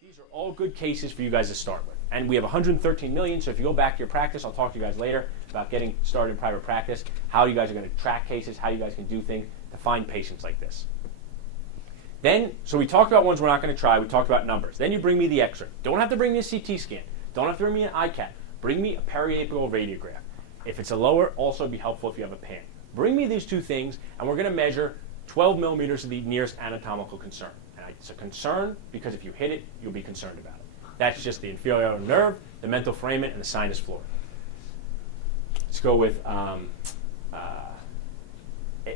These are all good cases for you guys to start with. And we have 113 million, so if you go back to your practice, I'll talk to you guys later about getting started in private practice, how you guys are going to track cases, how you guys can do things to find patients like this. Then, so we talked about ones we're not going to try. We talked about numbers. Then you bring me the Excerpt. Don't have to bring me a CT scan. Don't have to bring me an ICAT. Bring me a periapical radiograph. If it's a lower, also it'd be helpful if you have a pan. Bring me these two things, and we're going to measure 12 millimeters of the nearest anatomical concern. And it's a concern because if you hit it, you'll be concerned about it. That's just the inferior nerve, the mental foramen, and the sinus flora. Let's go with,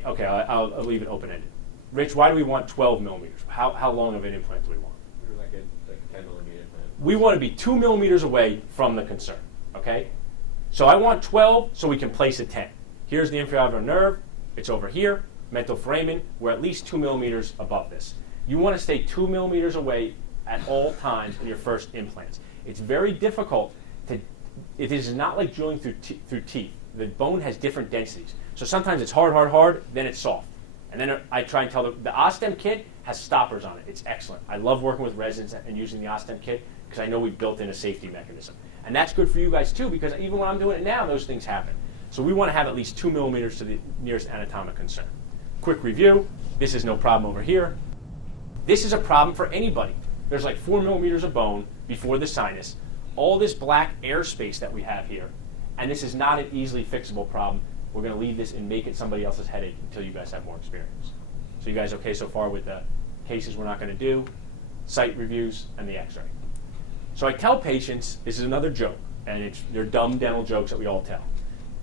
okay, I'll leave it open-ended. Rich, why do we want 12 millimeters? How long of an implant do we want? Like a 10 millimeter implant. We want to be 2 millimeters away from the concern, okay? So I want 12 so we can place a 10. Here's the inferior nerve. It's over here. Mental foramen. We're at least 2 millimeters above this. You want to stay 2 millimeters away at all times in your first implants. It's very difficult to, it is not like drilling through teeth. The bone has different densities. So sometimes it's hard, then it's soft. And then I try and tell them, the Ostem kit has stoppers on it. It's excellent. I love working with residents and using the Ostem kit because I know we've built in a safety mechanism. And that's good for you guys too, because even when I'm doing it now, those things happen. So we want to have at least 2 millimeters to the nearest anatomic concern. Quick review. This is no problem over here. This is a problem for anybody. There's like 4 millimeters of bone before the sinus, all this black airspace that we have here, and this is not an easily fixable problem. We're going to leave this and make it somebody else's headache until you guys have more experience. So you guys okay so far with the cases we're not going to do, site reviews, and the X-ray? So I tell patients, this is another joke, and they're dumb dental jokes that we all tell.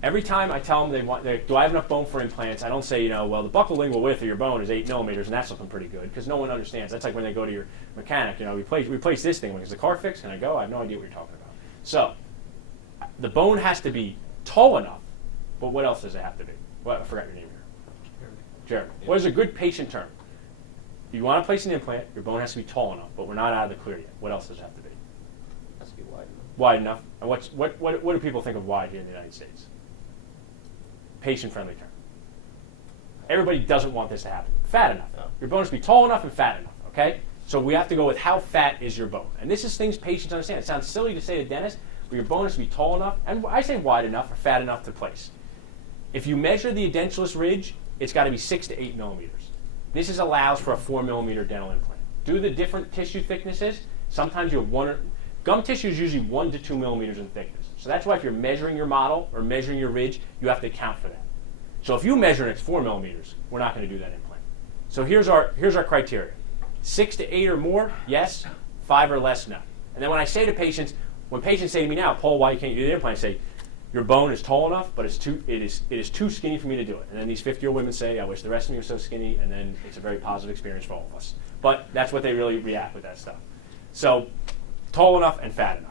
Every time I tell them do I have enough bone for implants, I don't say, well, the buccal-lingual width of your bone is 8 millimeters, and that's looking pretty good, because no one understands. That's like when they go to your mechanic, we place this thing. Is the car fixed? And I go, I have no idea what you're talking about. So the bone has to be tall enough, but what else does it have to be? Well, I forgot your name here. Jeremy. Yeah. What is a good patient term? You want to place an implant, your bone has to be tall enough, but we're not out of the clear yet. What else does it have to be? It has to be wide enough. Wide enough. And what do people think of wide here in the United States? Patient-friendly term. Everybody doesn't want this to happen. Fat enough. No. Your bone has to be tall enough and fat enough, okay? So we have to go with how fat is your bone. And this is things patients understand. It sounds silly to say to dentists, but your bone has to be tall enough, and I say wide enough or fat enough to place. If you measure the edentulous ridge, it's got to be 6 to 8 millimeters. This allows for a 4 millimeter dental implant. Due to the different tissue thicknesses, sometimes you have gum tissue is usually 1 to 2 millimeters in thickness. So that's why if you're measuring your model or measuring your ridge, you have to account for that. So if you measure and it's 4 millimeters, we're not going to do that implant. So here's our criteria. 6 to 8 or more, yes. 5 or less, no. And then when I say to patients, when patients say to me now, Paul, why can't you do the implant? I say, your bone is tall enough, but it is too skinny for me to do it. And then these 50-year-old women say, I wish the rest of me was so skinny, and then it's a very positive experience for all of us. But that's what they really react with that stuff. So tall enough and fat enough.